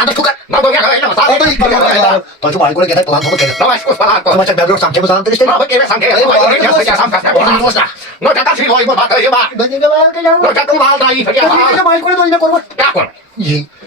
Tanda tukar. Na do ya ga ina sa. To chu ai ko ke plan thok ke. Na vai ko pala ko. Ma cha background sam ke bazan triste. Na ba ke sam ke. Ya sam ka. No ta ta si loi mo ba ta ba. Bani ga ba ke ja. No ta tu mal dai fa ya. Ke mai ko do ina korbo. Ya ko. Ye.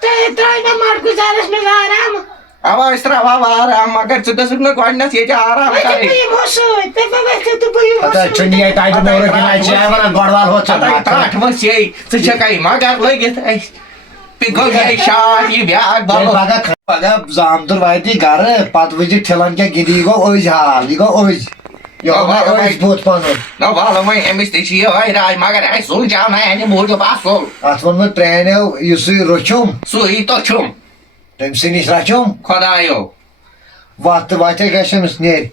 تُہۍ ترٛٲیِو مےٚ گُزارَس منٛز آرام اوا أسۍ ترٛاوہو آرام مگر ژٕ گژھکھ نہٕ گۄڈٕنٮ۪تھ ییٚتہِ آرام وۄنۍ کَرٕنۍ بہٕ یِمو سۭتۍ تُہۍ ما ؤتھِو تہٕ بہٕ یِمو پتہ سۭتۍ چُنی ٹایٹہِ نورٕ کِنۍ چھِ وَنان گۄڈوال ہُتھ ترٛٹھ ؤژھ ژٕ چھَکھے مگر لٔگِتھ اَسہِ تہِ گوٚو یہِ شاٹ یہِ بیٛاکھ بَلو پگاہ زامتُر واتہِ گرٕ پتہٕ وٕچھِ ٹھِلن کیٛاہ گِنٛدِ یہِ گوٚو أزۍ حال یہِ گوٚو أزۍ یہِ گوٚو أزۍ بُتھ پنُن نہ وَلہٕ وۄنۍ أمِس تہِ چھِ یِہوٚے راے مگر اَسہِ سوٗنچاو نہٕ اَمہِ موٗجوٗب اَصٕل اتھ ووٚنمُت پرٛانیو یُسُے روٚچھُم سُے تو چھُم تٔمسٕے نِش رچھُم خۄدایو وتھ تہٕ وتھے گژھِ أمِس نیرِ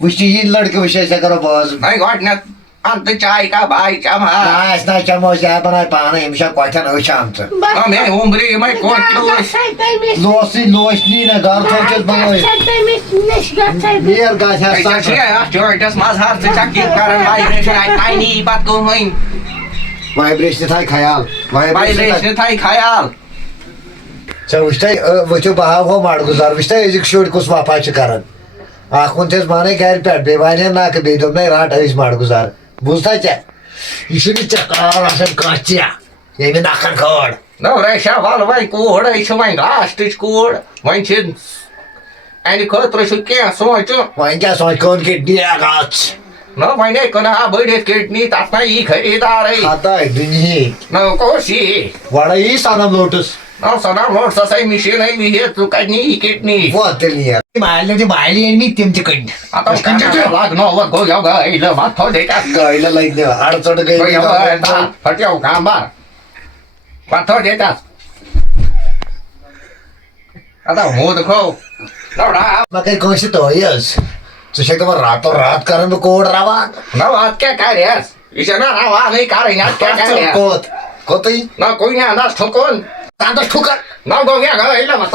وٕچھِ یہِ لڑکہٕ وٕچھ أسۍ کرو بازٕ وۄنۍ گۄڈٕنٮ۪تھ اَن تہٕ چاے کا باے چَمہٕ ہا آسہِ نا چمو أسۍ یا بناے پانے أمِس چھا کۄٹھٮ۪ن أچھ آمژٕ نہ مے وُمبرِ یِمَے کوٚٹ لوٗس لوسٕے لوچنی نہ گرٕ تھوٚو چھس بنٲیِتھ نیر گژھِ أسۍ ہا چھِ اَتھ جویِنٹَس منٛز ہر ژٕ چھَکھ یہِ کَران وایبریشن اَتہِ نی پَتہٕ کٕہٕنۍ وایبریشنہِ تھایہِ خیال وایبریشن تھایہِ خیال ژےٚ وٕچھ تَے ؤتھِو بہٕ ہاوہو مَڈگُزار وٕچھ تَے أزِکۍ شُرۍ کُس وفا چھِ کران اکھ ووٚن تھَس بانے گرِ پٮ۪ٹھ بیٚیہِ وانہِ نَکھٕ بیٚیہِ دوٚپنَے رٹ أزۍ مَڈگُزار بوٗزتھا ژےٚ یہِ چھُنہٕ ژےٚ کار آسان کانٛہہ ژےٚ ییٚمہِ نکھن کھٲڑ نو ریشا وَلہٕ وۄنۍ کوٗر چھِ وۄنۍ لاسٹٕچ کوٗر وۄنۍ چھِ اَمہِ خٲطرٕ چھُ کینٛہہ سونٛچُن وۄنۍ کیٛاہ سونٛچ کٲن کِڈنی اگاژ نہ وۄنۍ کٕنہٕ ہا بٔڑِتھ کِڈنی تَتھ نہ یی خٔریٖدارٕے ہتاے دُنہِکۍ نہ کُس یی وڑے یی سنم لوٹس نو سَنم لوٹسَسٕے مِشیٖنٕے بِہِتھ ژٕ کَتہِ نی کِڈنی ووت تیٚلہِ نیر مالہِ تہِ بالہِ أنمٕتۍ تِم تہِ کٔنۍ لگنووُکھ گوٚو یو گٲیلہٕ مَتھو دیتَس گٲیلہٕ لٔگۍ نہٕ اڑژٔٹ گٔے پھٹیو کامبار مَتھو دیتَس اَدا موٗد کھو مےٚ کَرِ کٲنٛسہِ تٲیی حظ ژٕ چھکھ دَپان راتو رات کران بہٕ کوٗر رَوان نہ اَتھ کیٛاہ کَرٮ۪س یہِ چھےٚ نہ رَوانٕے کَرٕنۍ اَتھ کیٛاہ کَرٮ۪س کوٚت کوٚتٕے نہ کُنہِ اَندَس ٹھُکُن تَتَس ٹھُکر نہ گوٚو کیٛاہ گٲیلہٕ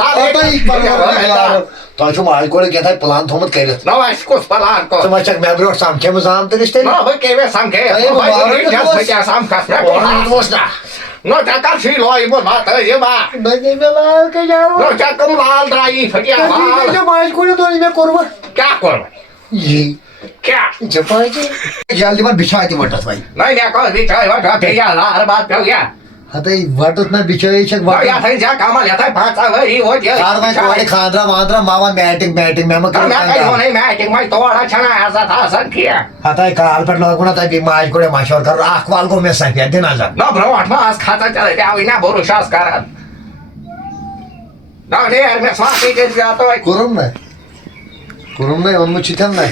تۄہہِ چھُو ماجہِ کوڑِ کیٛاہ تانۍ پٕلان تھوٚمُت کٔرِتھ نہ اَسہِ کُس پَلان کوٚر ژٕ ما چھکھ مےٚ برونٛٹھ سَمکھیمٕژ زامتٕرِس تیٚلہِ نہ بہٕ کیٚمِس سَمکھے بہٕ کیٛاہ سَمکھس مےٚ اوس نا نہ ژےٚ کر چھُے لویمُت بَتہٕ ما نہ ژےٚ کٕم لال درٛایی پھٹیا بال ماجہِ کوڑِ دوٚپ مےٚ کوٚرمُت کیٛاہ کوٚر یی کیٛاہ ژےٚ پاے جل دِوان بِچھاے تہِ وٹس وۄنۍ نہ مےٚ کوٚر بِچٲے وۄنۍ پیٚیا لار باد پیٚو یا ہتاے وٹس نہ بِچٲے چھکھ یَتھٕے ژےٚ کَمل یَتھٕے 15 ؤری ووت یہِ کر وۄنۍ کوڑِ خانٛدرا وانٛدرا ما وَن میٹِنٛگ مےٚ ما مےٚ کَتہِ کٔر ووٚنُے میٹِنٛگ وۄنۍ تورٕ چھَنہٕ عزت آسان کینٛہہ ہتاے کال پٮ۪ٹھ لوگُن نہ تۄہہِ بیٚیہِ ماجہِ کوڑِ مشوَرٕ کرُن اکھ وال گوٚو مےٚ سفید دِ نظر نہ برونٛٹھ ما ٲس کھژان ژےٚ پیٚوٕے نہ بروٗشاس کران نہ نیر مےٚ ساتھٕے کٔرۍ تۄہہِ کوٚرُم نہ اوٚنمُت چھُ تٔمۍ نہ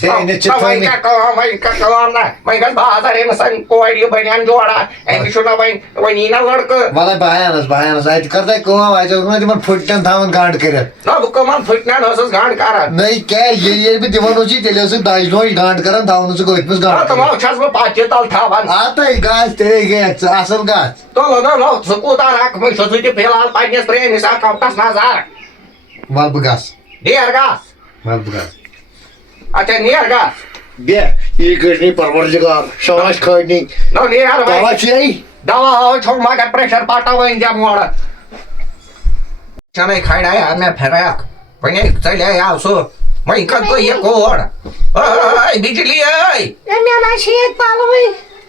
ژےٚ أنِتھ چھِ وۄنۍ کیٛاہ کٲم وۄنۍ کیٛاہ کٲم نہ وۄنۍ گژھِ بازر أمِس کورِ یہِ بنیان جوڑا أمِس چھُنہ وۄنۍ یی نہ لڑکہٕ وَلے بہٕ اَتہِ کر تۄہہِ کٲم اَتہِ اوس نہ تِمن پھٕٹن تھاوان گنٛڈ کٔرِتھ نہ بہٕ کٕمن پھٕٹنٮ۪ن ٲسٕس گنٛڈ کران نٔے کیٛاہ ییٚلہِ بہٕ دِوان اوسُے تیٚلہِ ٲسٕکھ دَجہِ لوج گنٛڈ کران تھاوان اوسُکھ أتھۍ منٛز گنٛڈ تِمو چھَس بہٕ پَتہٕ تل تھاوان ہتاے گژھ تیٚلے گٔیَکھ ژٕ اَصٕل گژھ تُلہٕ نہ لو ژٕ کوٗتاہ رقمٕے چھُ ژٕ دِ فِلحال پنٛنِس پرٛٲنِس اکاونٹس نظر وَل بہٕ گژھ نیر گژھ وَل بہٕ گژھ اچھا نیر گژھ بیٚہہ یی کٔڑنی پروردِگار شاباش کھٲڑنی نہ نیر دوا چھُے دوا چھُ مگر پریشر پٹا وۄنۍ دِمہٕ اورٕ چھَنَے کھڑایاو مےٚ فِراک وۄنۍ ژَلیاو سُہ وۄنۍ کَتھ گٔے یہِ کور أے بِجلی ٲے مےٚ نہ چھِ ییٚتہِ پَلوٕے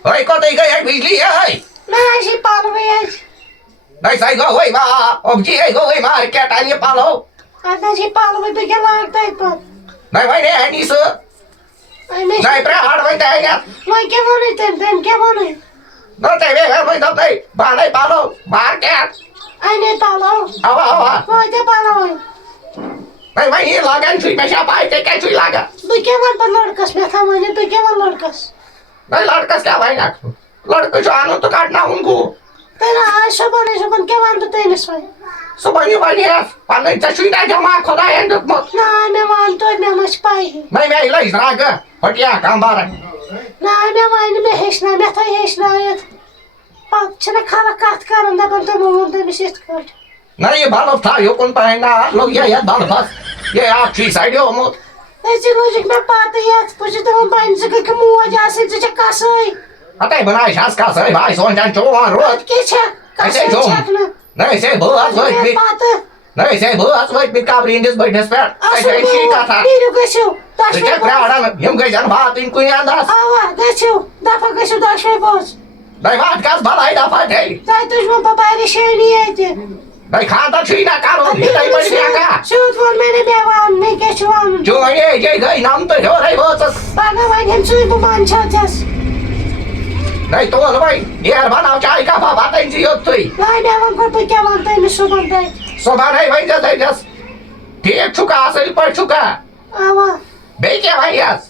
أے کوٚتٕے گٔے بِجلی ٲے مےٚ نہ چھِ پَلوٕے اَتہِ نَے سَے گوٚوٕے اوٚبجی گوٚوٕے مارکیٹ اَنہِ پَلو اَتہِ نہ چھِ پَلوٕے بہٕ کیٛاہ لاگہٕ تَتہِ پَتہٕ نَے وۄنۍ اَنی سُہ نَے پرٛار وۄنۍ تہِ اَنٮ۪تھ وۄنۍ کیٛاہ ووٚنُے تٔمۍ کیٛاہ ووٚنُے نہ تَمے وۄنۍ دوٚپ تۄہہِ بہٕ اَنَے پَلو مارکیٹ اَنے پَلو اَوا اَوا وٲتیٛاہ پَلو نَے وۄنۍ یہِ لاگان چھُے مےٚ چھا پَے ژےٚ کیٛازِ چھُے لاگان بہٕ کیٛاہ وَنہٕ پَتہٕ لٔڑکَس مےٚ تھاو ؤنِتھ بہٕ کیٛاہ وَنہٕ لٔڑکَس نَے لڑکَس کیٛاہ وَنٮ۪کھ لڑکہٕ چھُ اَنُن تہٕ کَڑناوُن گوٚو تیٚلہِ آز صُبحن کیٛاہ وَنہٕ بہٕ تٔمِس وۄنۍ صُبحن یہِ وَنٮ۪س پَنٕنۍ ژےٚ چھُے نہ دٮ۪ماغ خۄدایَن دیُتمُت نہ مےٚ وَن توتہِ مےٚ ما چھِ پَیی نَے مےٚ لٔج درٛگہٕ پھٹیا کَمبَر نہ مےٚ وَنہِ مےٚ ہیٚچھناو مےٚ تھٲے ہیٚچھنٲیِتھ پَتہٕ چھِنہ خلق کَتھ کَران دَپان تِمو ووٚن تٔمِس یِتھ کٲٹھۍ نہ یہِ بلب تھاو یوکُن پَہَنۍ نا لوٚگ یَتھ بلبَس یہِ آب چھُے سڑیومُت أزی لوجُکھ مےٚ پَتہٕ یَتھ بہٕ چھُس دَپان بَنہِ ژٕ گٔکھ موج آسٕنۍ ژٕ چھَکھ کَسٲے ہَتَے بناوِ چھَس کَسٲے بھاے سونچان چون روز پَتہٕ کیٛاہ چھَکھ أسے کَسٲے چھُم چھَکھ نہٕ نہ أسے بٲژ وٲتۍمٕتۍ پَتہٕ نہ أسے بٲژ وٲتۍمٕتۍ کَبرِ ہِنٛدِس بٔٹھِس پٮ۪ٹھ اَصٕل أسے چھی کَتھا نیٖرِو گٔژھِو ژٕ چھَکھ پرٛاران یِم گٔژھن واتٕنۍ کُنہِ اَندَس اَوا گٔژھِو دَپھا گٔژھِو دۄشوَے بٲژ Nei wat gas balai da fat hey. Zij dus mijn papa de schijn niet eten. Nei khata china karo ni dai bari ka. Zoet voor mij de bewan, me ke chuam. Jo ye gai nam to ho rai bo tas. Paga vai hem sui bu man chatas. Nei to lo bai. Yer banao chai ka pa ba tai ji yot tui. Lai bewan kor pe kevan tai me suban tai. So ba nei vai jas. Thiek chuka asal par chuka. Ava. Be ke vai yas.